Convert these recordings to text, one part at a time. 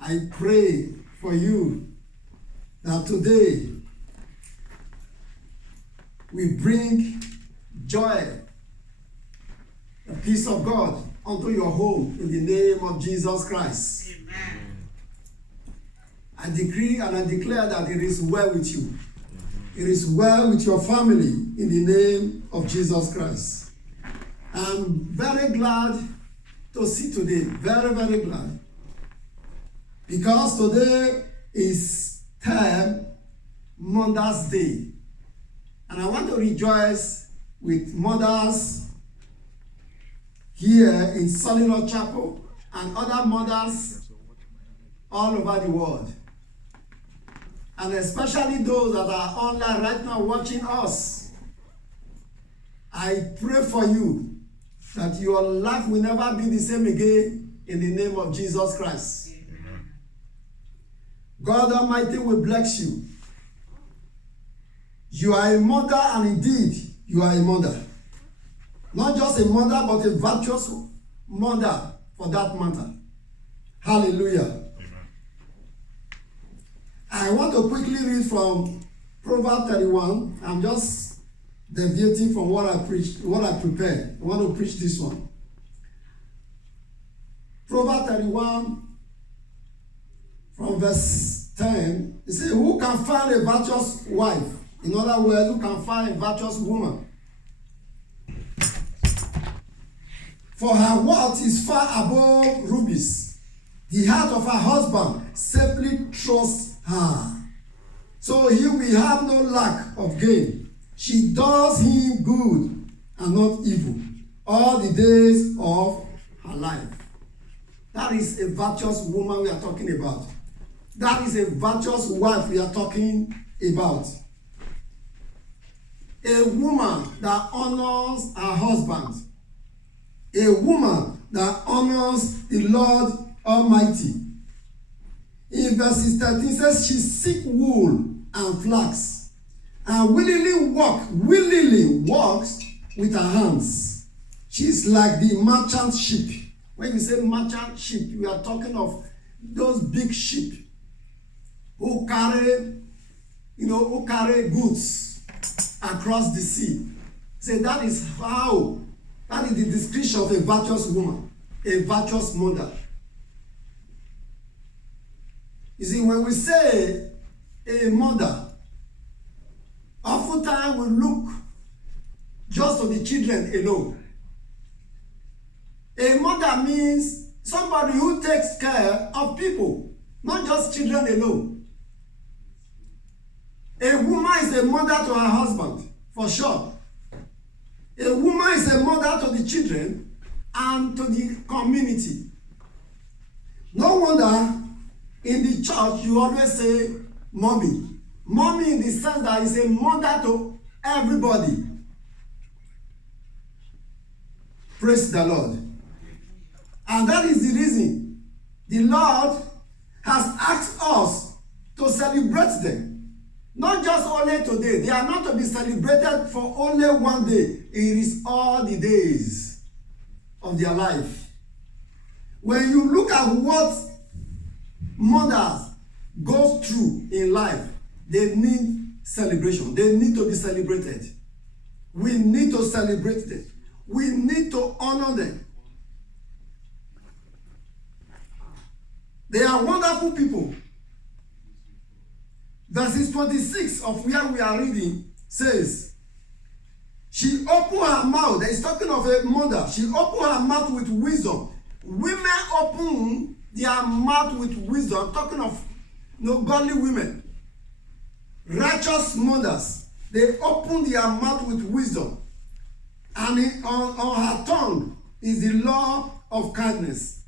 I pray for you that today we bring joy, the peace of God unto your home in the name of Jesus Christ. Amen. I decree and I declare that it is well with you. It is well with your family in the name of Jesus Christ. I'm very glad to see today, very, very glad, because today is Mother's Day. And I want to rejoice with mothers here in Solid Rock Chapel and other mothers all over the world. And especially those that are online right now watching us. I pray for you that your life will never be the same again in the name of Jesus Christ. Amen. God Almighty will bless you. You are a mother, and indeed, you are a mother. Not just a mother, but a virtuous mother for that matter. Hallelujah. Amen. I want to quickly read from Proverbs 31. I'm just deviating from what I preached, what I prepared. I want to preach this one. Proverbs 31, from verse 10, it says, who can find a virtuous wife? In other words, who can find a virtuous woman? For her worth is far above rubies. The heart of her husband safely trusts her. So he will have no lack of gain. She does him good and not evil all the days of her life. That is a virtuous woman we are talking about. That is a virtuous wife we are talking about. A woman that honors her husband. A woman that honors the Lord Almighty. In verses 13 it says, she seeks wool and flax, and willingly works with her hands. She is like the merchant ship. When you say merchant ship, we are talking of those big ship who carry goods across the sea. Say that is the description of a virtuous woman, a virtuous mother. You see, when we say a mother, oftentimes we look just to the children alone. A mother means somebody who takes care of people, not just children alone. A woman is a mother to her husband, for sure. A woman is a mother to the children and to the community. No wonder in the church you always say mommy. Mommy in the sense that is a mother to everybody. Praise the Lord. And that is the reason the Lord has asked us to celebrate them. Not just only today. They are not to be celebrated for only one day. It is all the days of their life. When you look at what mothers go through in life, they need celebration. They need to be celebrated. We need to celebrate them. We need to honor them. They are wonderful people. Verses 26 of where we are reading says, she opened her mouth. It's talking of a mother. She opened her mouth with wisdom. Women open their mouth with wisdom. Talking of godly women. Righteous mothers. They open their mouth with wisdom. And on her tongue is the law of kindness.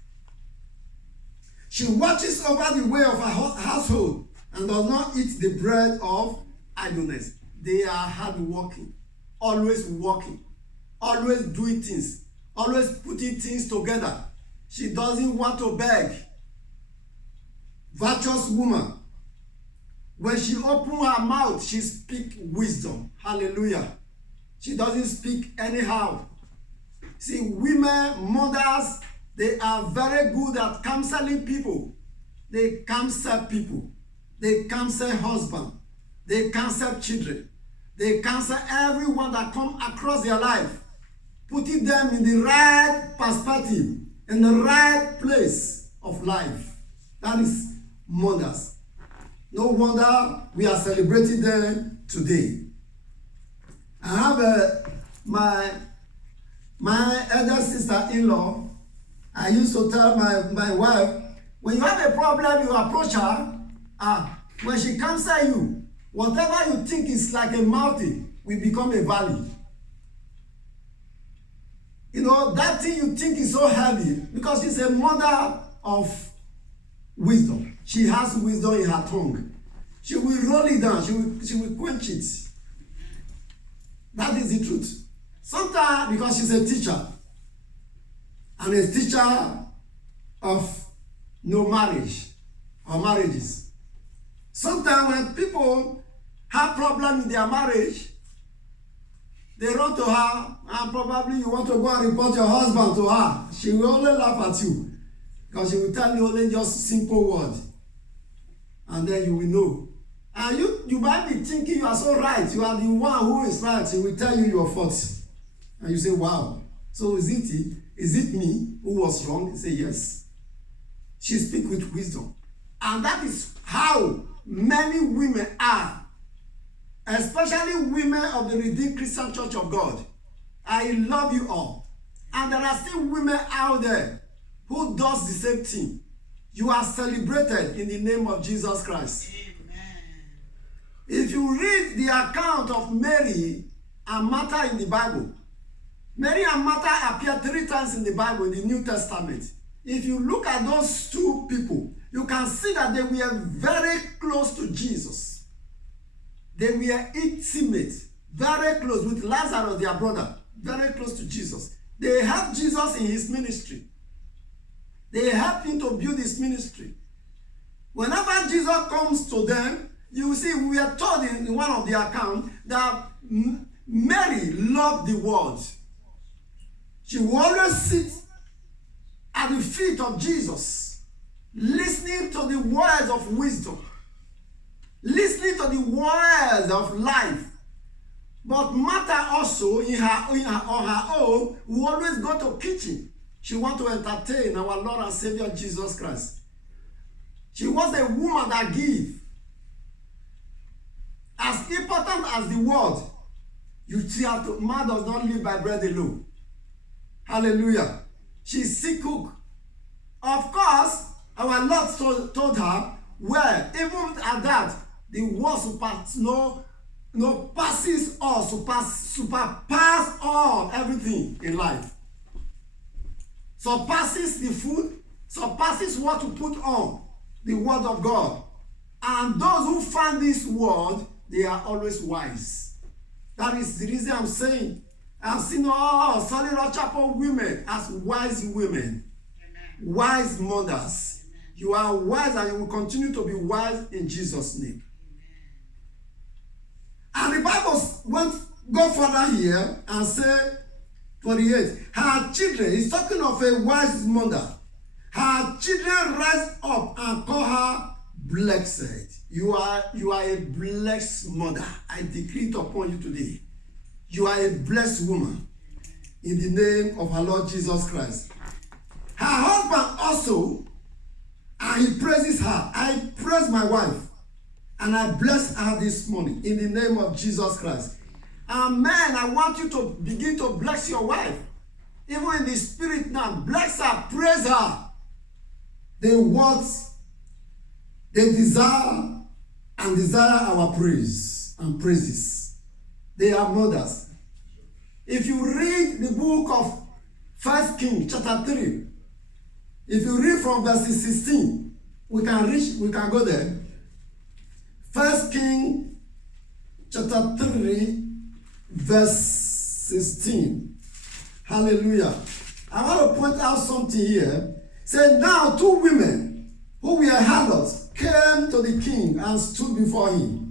She watches over the way of her household and does not eat the bread of idleness. They are hardworking, always working, always doing things, always putting things together. She doesn't want to beg. Virtuous woman. When she opens her mouth, she speaks wisdom. Hallelujah. She doesn't speak anyhow. See, women, mothers, they are very good at counseling people. they cancel people, they cancel husband, they cancel children, they cancel everyone that come across their life, putting them in the right perspective, in the right place of life. That is mothers. No wonder we are celebrating them today. I have my elder sister-in-law. I used to tell my wife, when you have a problem, you approach her. When she counsels you, whatever you think is like a mountain will become a valley. You know, that thing you think is so heavy, because she's a mother of wisdom. She has wisdom in her tongue. She will roll it down. She will quench it. That is the truth. Sometimes, because she's a teacher, and a teacher of no marriage or marriages. Sometimes when people have problems in their marriage, they run to her, and probably you want to go and report your husband to her. She will only laugh at you, because she will tell you only just simple words, and then you will know. And you might be thinking you are so right, you are the one who is right. She will tell you your faults, and you say, wow, so is it me who was wrong? You say, yes. She speaks with wisdom. And that is how many women are, especially women of the Redeemed Christian Church of God. I love you all. And there are still women out there who does the same thing. You are celebrated in the name of Jesus Christ. Amen. If you read the account of Mary and Martha in the Bible, Mary and Martha appear 3 times in the Bible, in the New Testament. If you look at those two people, you can see that they were very close to Jesus. They were intimate, very close with Lazarus, their brother, very close to Jesus. They helped Jesus in his ministry. They helped him to build his ministry. Whenever Jesus comes to them, you see, we are told in one of the accounts that Mary loved the word. She will always sit at the feet of Jesus, listening to the words of wisdom, listening to the words of life. But Martha also, on her own, will always go to kitchen. She wants to entertain our Lord and Savior Jesus Christ. She was a woman that gave. As important as the word, you see, man does not live by bread alone. Hallelujah. She's sick cook. Of course, our Lord told her, well, even at that, the word passes all, surpass all everything in life. Surpasses the food, surpasses what to put on, the word of God. And those who find this word, they are always wise. That is the reason I'm saying, I've seen all Solid Rock Chapel women as wise women. Amen. Wise mothers. Amen. You are wise, and you will continue to be wise in Jesus' name. Amen. And the Bible go further here and say, 28, her children, he's talking of a wise mother. Her children rise up and call her blessed. You are a blessed mother. I decree it upon you today. You are a blessed woman in the name of our Lord Jesus Christ. Her husband also, and he praises her. I praise my wife, and I bless her this morning in the name of Jesus Christ. Amen. I want you to begin to bless your wife. Even in the spirit now, bless her, praise her. The words they desire our praise and praises. They are mothers. If you read the book of 1 Kings chapter 3, if you read from verse 16, we can go there. 1 Kings chapter 3, verse 16. Hallelujah. I want to point out something here. Say, now 2 women who were harlots came to the king and stood before him.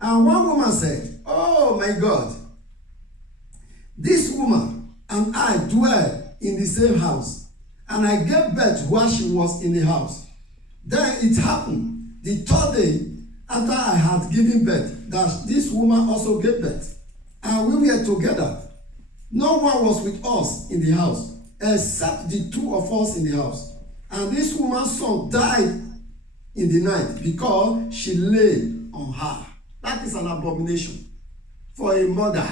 And one woman said, oh my God, this woman and I dwell in the same house, and I gave birth while she was in the house. Then it happened the third day after I had given birth that this woman also gave birth. And we were together. No one was with us in the house except the two of us in the house. And this woman's son died in the night because she lay on her. That is an abomination for a mother.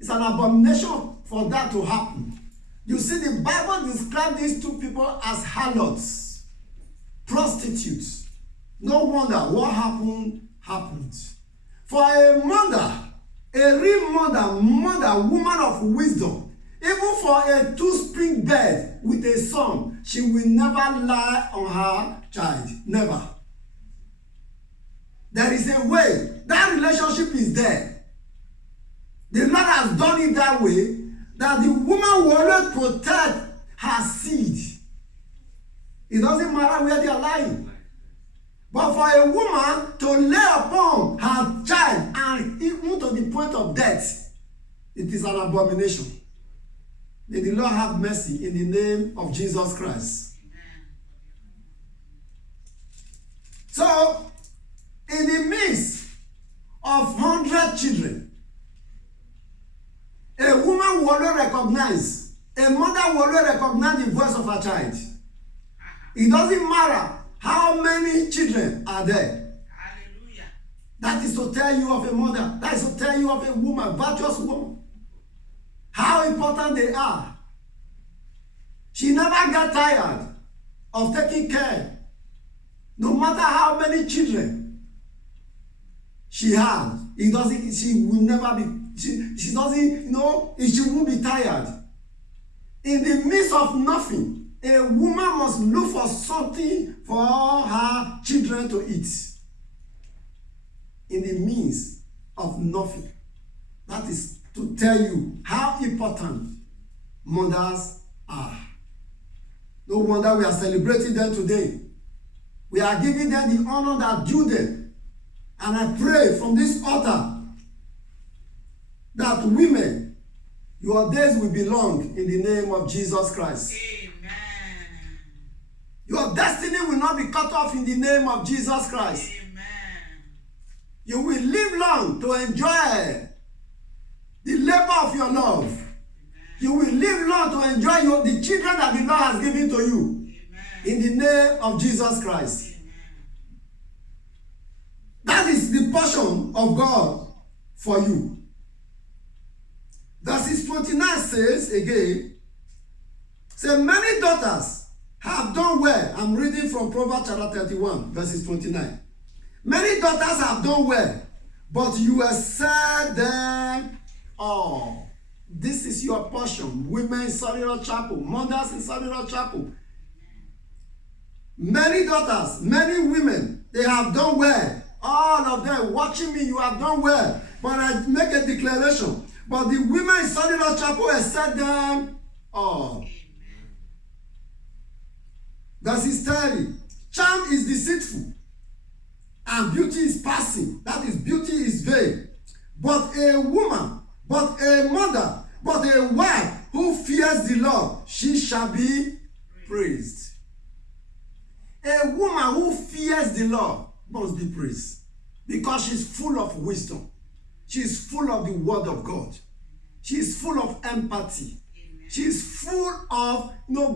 It's an abomination for that to happen. You see, the Bible describes these two people as harlots, prostitutes. No wonder what happened. For a mother, a real mother, woman of wisdom, even for a two-spring bed with a son, she will never lie on her child. Never. There is a way. That relationship is there. The Lord has done it that way, that the woman will always protect her seed. It doesn't matter where they are lying. But for a woman to lay upon her child and even to the point of death, it is an abomination. May the Lord have mercy in the name of Jesus Christ. So, in the midst of 100 children, a woman will always recognize, a mother will always recognize the voice of her child. It doesn't matter how many children are there. Hallelujah. That is to tell you of a mother. That is to tell you of a woman, virtuous woman. How important they are. She never got tired of taking care. No matter how many children she had, she will never be, she doesn't, she won't be tired. In the midst of nothing, a woman must look for something for her children to eat. In the midst of nothing. That is to tell you how important mothers are. No wonder we are celebrating them today. We are giving them the honor that due them. And I pray from this altar that women, your days will be long in the name of Jesus Christ. Amen. Your destiny will not be cut off in the name of Jesus Christ. Amen. You will live long to enjoy the labor of your love. Amen. You will live long to enjoy the children that the Lord has given to you. Amen. In the name of Jesus Christ. Amen. That is the portion of God for you. Verses 29 says again, many daughters have done well. I'm reading from Proverbs chapter 31, verses 29. Many daughters have done well, but you excel them all. This is your portion. Women in Solid Chapel, mothers in Solid Chapel. Many daughters, many women, they have done well. All of them watching me, you have done well. But I make a declaration. But the women in Solid Chapel excel them all. Verses 30. Charm is deceitful, and beauty is passing. That is, beauty is vain. But a woman, but a mother, but a wife who fears the Lord, she shall be praised. A woman who fears the Lord must be praised, because she's full of wisdom. She's full of the word of God. She's full of empathy. Amen. She's full of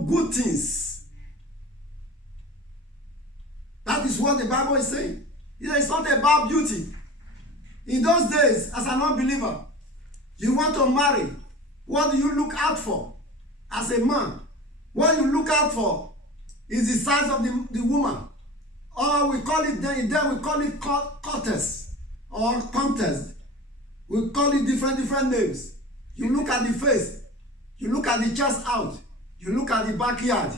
good things. That is what the Bible is saying. It's not about beauty. In those days, as an unbeliever, you want to marry. What do you look out for as a man? What you look out for is the size of the woman. Or we call it, then we call it contest or contest. We call it different names. You look at the face. You look at the chest out. You look at the backyard.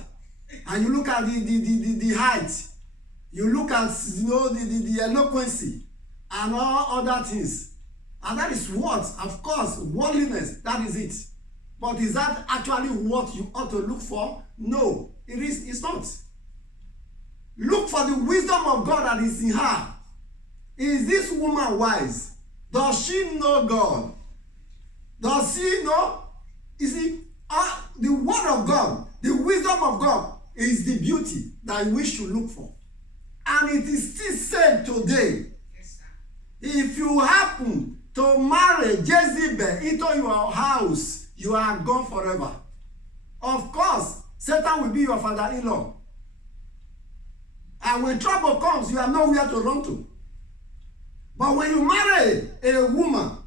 And you look at the height. You look at the eloquency and all other things. And that is what, of course, worldliness, that is it. But is that actually what you ought to look for? No, it's not. Look for the wisdom of God that is in her. Is this woman wise? Does she know God? Does she know? You see, the word of God, the wisdom of God is the beauty that we should look for. And it is still said today, if you happen to marry Jezebel into your house, you are gone forever. Of course, Satan will be your father-in-law. And when trouble comes, you have nowhere to run to. But when you marry a woman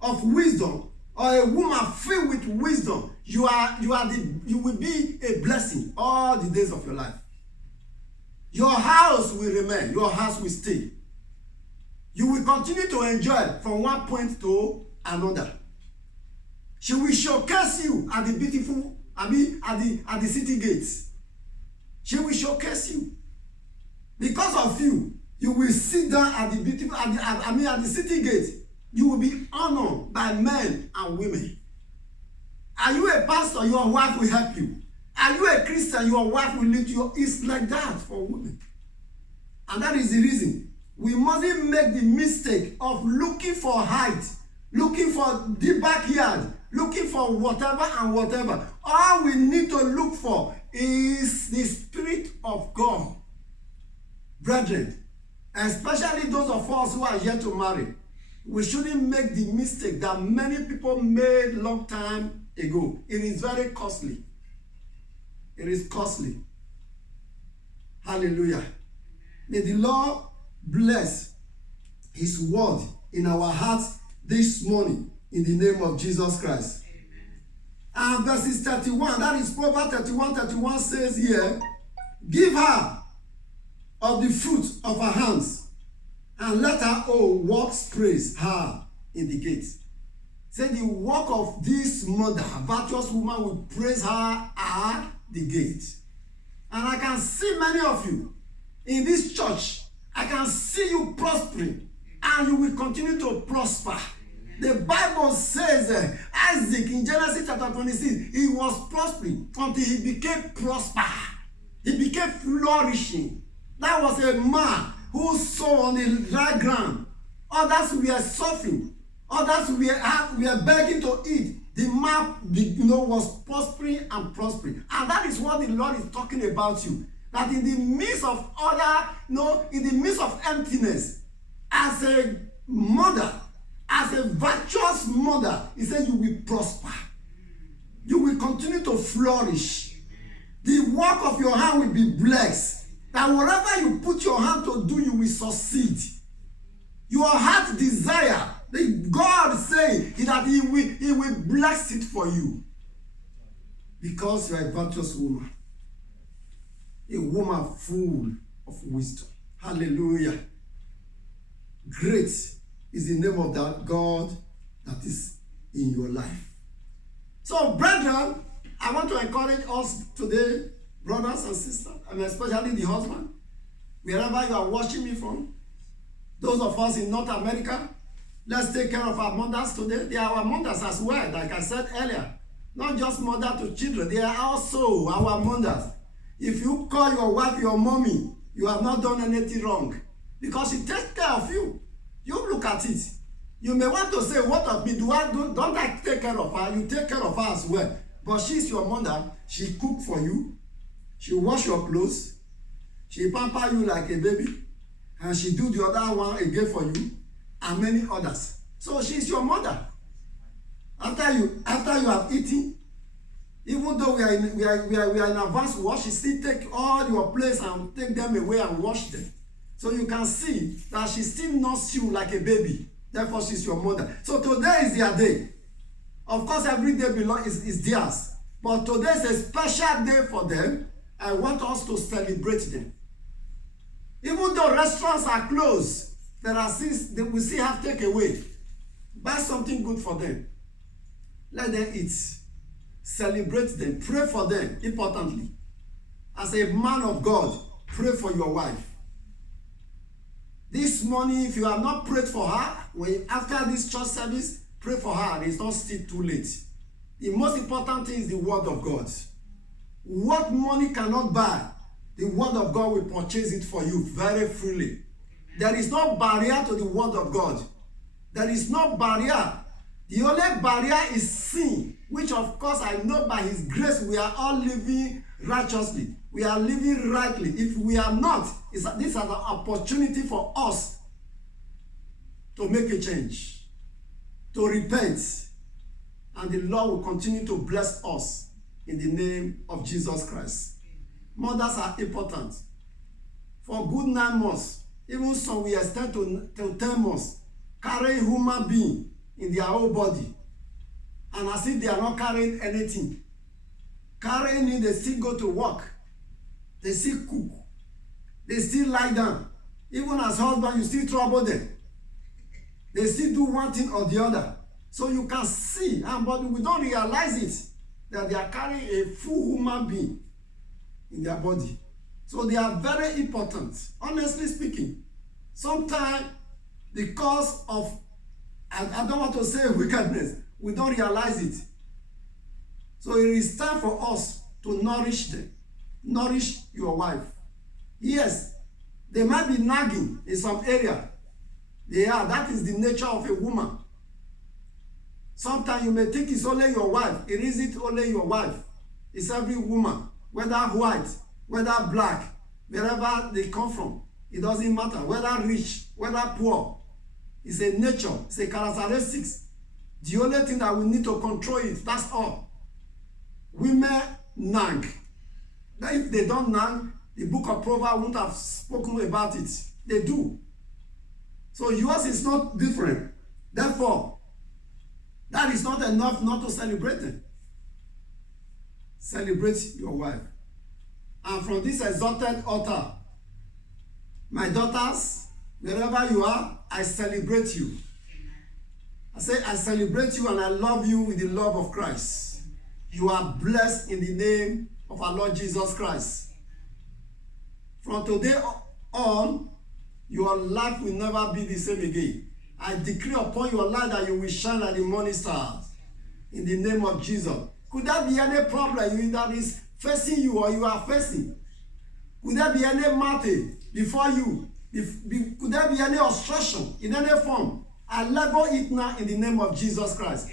of wisdom, or a woman filled with wisdom, you will be a blessing all the days of your life. Your house will remain. Your house will stay. You will continue to enjoy from one point to another. She will showcase you at the beautiful, at the city gates. She will showcase you. Because of you, you will sit down at the beautiful, at the city gate. You will be honored by men and women. Are you a pastor? Your wife will help you. Are you a Christian? Your wife will lead you. It's like that for women. And that is the reason we mustn't make the mistake of looking for height, looking for the backyard, looking for whatever and whatever. All we need to look for is the Spirit of God. Brethren, especially those of us who are yet to marry, we shouldn't make the mistake that many people made long time ago. It is very costly. It is costly. Hallelujah. May the Lord bless His word in our hearts this morning in the name of Jesus Christ. Amen. And verses 31, that is Proverbs 31 says here, give her of the fruit of her hands, and let her own works praise her in the gate. Say the work of this mother, virtuous woman, will praise her at the gate. And I can see many of you in this church. I can see you prospering, and you will continue to prosper. The Bible says Isaac in Genesis chapter 26, he was prospering until he became prosper. He became flourishing. That was a man who sowed on the dry ground. Others were suffering. Others were begging to eat. The man, was prospering and prospering. And that is what the Lord is talking about you. That in the midst of in the midst of emptiness, as a mother, as a virtuous mother, He said you will prosper. You will continue to flourish. The work of your hand will be blessed. That whatever you put your hand to do, you will succeed. Your heart desire, God saying that He will bless it for you. Because you are a virtuous woman. A woman full of wisdom. Hallelujah. Great is the name of that God that is in your life. So, brethren, I want to encourage us today, brothers and sisters, and especially the husband, wherever you are watching me from, those of us in North America, let's take care of our mothers today. They are our mothers as well, like I said earlier. Not just mother to children, they are also our mothers. If you call your wife your mommy, you have not done anything wrong. Because she takes care of you. You look at it. You may want to say, what of me? Don't I take care of her? You take care of her as well. But she's your mother. She cook for you. She wash your clothes. She pamper you like a baby. And she do the other one again for you. And many others. So she's your mother. After you have eaten, even though we are in advanced wash, she still take all your plates and take them away and wash them. So you can see that she still nurses you like a baby. Therefore, she's your mother. So today is their day. Of course, every day is theirs. But today is a special day for them. I want us to celebrate them. Even though restaurants are closed, they will still have takeaway. Buy something good for them. Let them eat. Celebrate them. Pray for them, importantly. As a man of God, pray for your wife. This morning, if you have not prayed for her, after this church service, pray for her. It's not still too late. The most important thing is the word of God. What money cannot buy, the word of God will purchase it for you very freely. There is no barrier to the word of God. There is no barrier. The only barrier is sin, which of course I know by His grace we are all living righteously. we are living rightly. If we are not, this is an opportunity for us to make a change, to repent, and the Lord will continue to bless us in the name of Jesus Christ. Mothers are important. For good 9 months, even some will extend to 10 months, carrying human being in their whole body, and as if they are not carrying anything. Carrying it, they still go to work, they still cook, they still lie down. Even as husband, you still trouble them. They still do one thing or the other. So you can see, but we don't realize it, that they are carrying a full human being in their body. So they are very important. Honestly speaking, sometimes because of, I don't want to say wickedness, we don't realize it. So it is time for us to nourish them. Nourish your wife. Yes, they might be nagging in some area. That is the nature of a woman. Sometimes you may think it's only your wife. It isn't only your wife. It's every woman, whether white, whether black, wherever they come from. It doesn't matter, whether rich, whether poor. It's a nature, it's a characteristics. The only thing that we need to control it, that's all. Women nag. If they don't nag, the book of Proverbs wouldn't have spoken about it. They do. So yours is not different. Therefore, that is not enough not to celebrate it. Celebrate your wife. And from this exalted altar, my daughters, wherever you are, I celebrate you. I say, I celebrate you and I love you with the love of Christ. You are blessed in the name of our Lord Jesus Christ. From today on, your life will never be the same again. I decree upon your life that you will shine like the morning stars. In the name of Jesus. Could there be any problem that is facing you or you are facing? Could there be any matter before you? Could there be any obstruction in any form? I level it now in the name of Jesus Christ.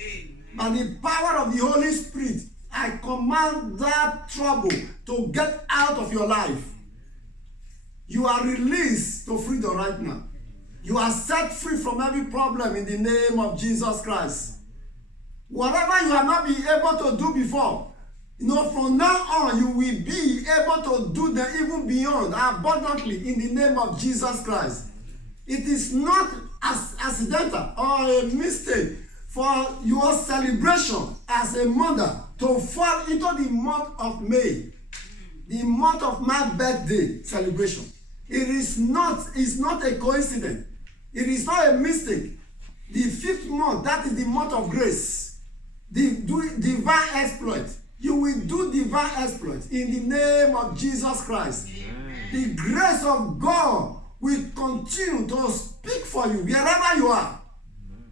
By the power of the Holy Spirit, I command that trouble to get out of your life. You are released to freedom right now. You are set free from every problem in the name of Jesus Christ. Whatever you have not been able to do before, from now on, you will be able to do them even beyond, abundantly, in the name of Jesus Christ. It is not accidental or a mistake for your celebration as a mother to fall into the month of May, the month of my birthday celebration. It's not a coincidence. It is not a mistake. The 5th month, that is the month of grace, the divine exploit. You will do divine exploits in the name of Jesus Christ. Amen. The grace of God will continue to speak for you wherever you are. Amen.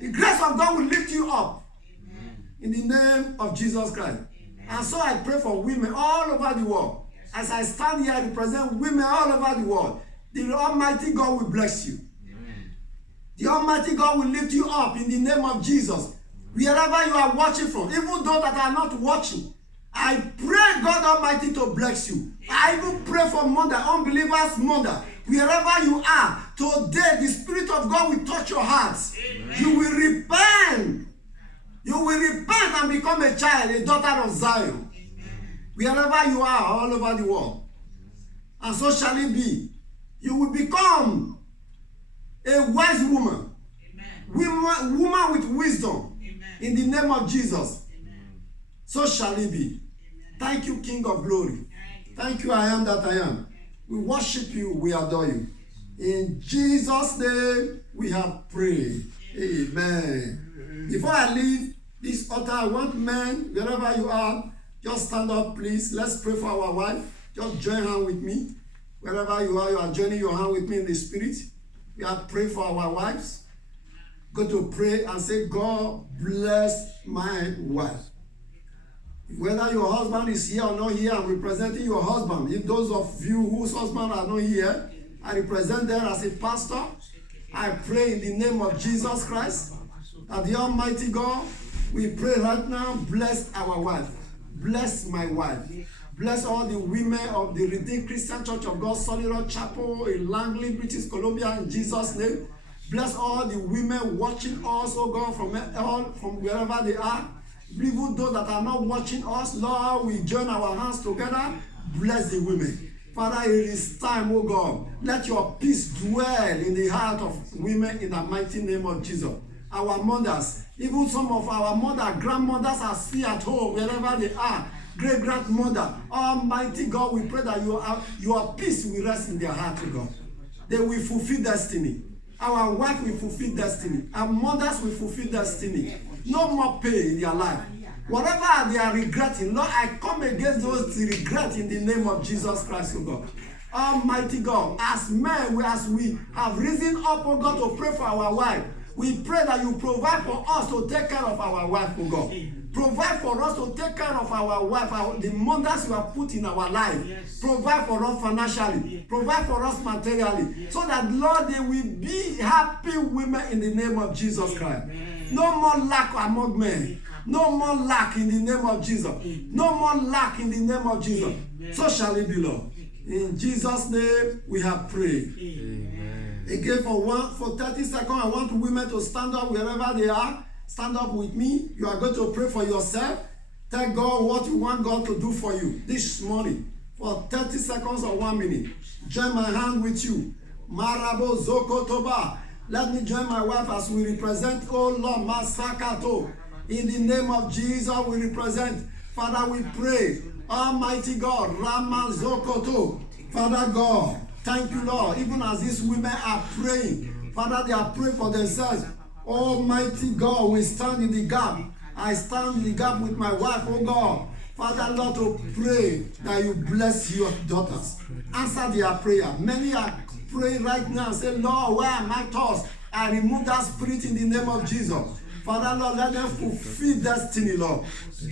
The grace of God will lift you up. Amen. In the name of Jesus Christ. Amen. And so I pray for women all over the world. As I stand here, I represent women all over the world. The Almighty God will bless you. Amen. The Almighty God will lift you up in the name of Jesus. Wherever you are watching from, even those that are not watching, I pray God Almighty to bless you. I even pray for mother, unbelievers' mother, wherever you are. Today, the Spirit of God will touch your hearts. Amen. You will repent. You will repent and become a child, a daughter of Zion. Amen. Wherever you are, all over the world. And so shall it be. You will become a wise woman. Amen. Woman with wisdom. In the name of Jesus. Amen. So shall it be. Amen. Thank you, King of Glory. Thank you, I am that I am. We worship you, we adore you. In Jesus' name, we have prayed. Amen. Before I leave this altar, I want men, wherever you are, just stand up, please. Let's pray for our wife. Just join hand with me. Wherever you are joining your hand with me in the Spirit. We are praying for our wives. Go to pray and say, God bless my wife. Whether your husband is here or not here, I'm representing your husband. If those of you whose husband are not here, I represent them as a pastor. I pray in the name of Jesus Christ that the Almighty God, we pray right now, bless our wife. Bless my wife. Bless all the women of the Redeemed Christian Church of God, Solid Rock Chapel in Langley, British Columbia, in Jesus' name. Bless all the women watching us, oh God, from wherever they are. Even those that are not watching us, Lord, we join our hands together. Bless the women. Father, it is time, oh God. Let your peace dwell in the heart of women in the mighty name of Jesus. Our mothers, even some of our grandmothers are still at home, wherever they are. Great-grandmother, Almighty God, we pray that your peace will rest in their heart, oh God. They will fulfill destiny. Our wife will fulfill destiny. Our mothers will fulfill destiny. No more pain in their life. Whatever they are regretting, Lord, I come against those regret in the name of Jesus Christ, oh God. Almighty God, as men, as we have risen up, oh God, to pray for our wife, we pray that you provide for us to take care of our wife, oh God. Provide for us to take care of our wife, the mothers you have put in our life. Yes. Provide for us financially. Yes. Provide for us materially. Yes. So that, Lord, they will be happy women in the name of Jesus Christ. Amen. No more lack among men. No more lack in the name of Jesus. Amen. No more lack in the name of Jesus. Amen. So shall it be, Lord. In Jesus' name we have prayed. Amen. Again, for 30 seconds, I want women to stand up wherever they are. Stand up with me. You are going to pray for yourself. Tell God what you want God to do for you this morning. For 30 seconds or 1 minute. Join my hand with you. Marabo Zokotoba. Let me join my wife as we represent, oh Lord, Masakato. In the name of Jesus, we represent. Father, we pray. Almighty God, Rama Zokoto. Father God, thank you, Lord. Even as these women are praying, Father, they are praying for themselves. Almighty God, we stand in the gap. I stand in the gap with my wife, oh God. Father, Lord, to pray that you bless your daughters. Answer their prayer. Many are praying right now and say, Lord, where are my thoughts? I remove that spirit in the name of Jesus. Father, Lord, let them fulfill destiny, Lord.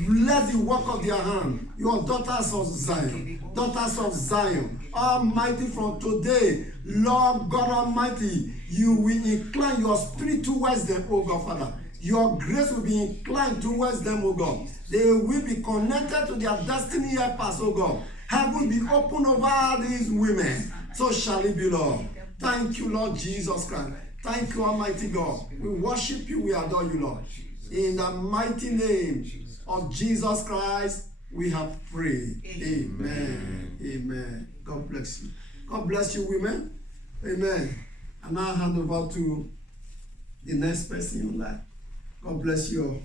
Bless the work of their hand. Your daughters of Zion. Daughters of Zion. Almighty, from today, Lord God Almighty, you will incline your spirit towards them, oh God, Father. Your grace will be inclined towards them, oh God. They will be connected to their destiny helpers, oh God. Heaven be open over these women. So shall it be, Lord. Thank you, Lord Jesus Christ. Thank you, Almighty God. We worship you, we adore you, Lord. In the mighty name of Jesus Christ, we have prayed. Amen. Amen. God bless you. God bless you, women. Amen. And now hand over to the next person in life. God bless you all.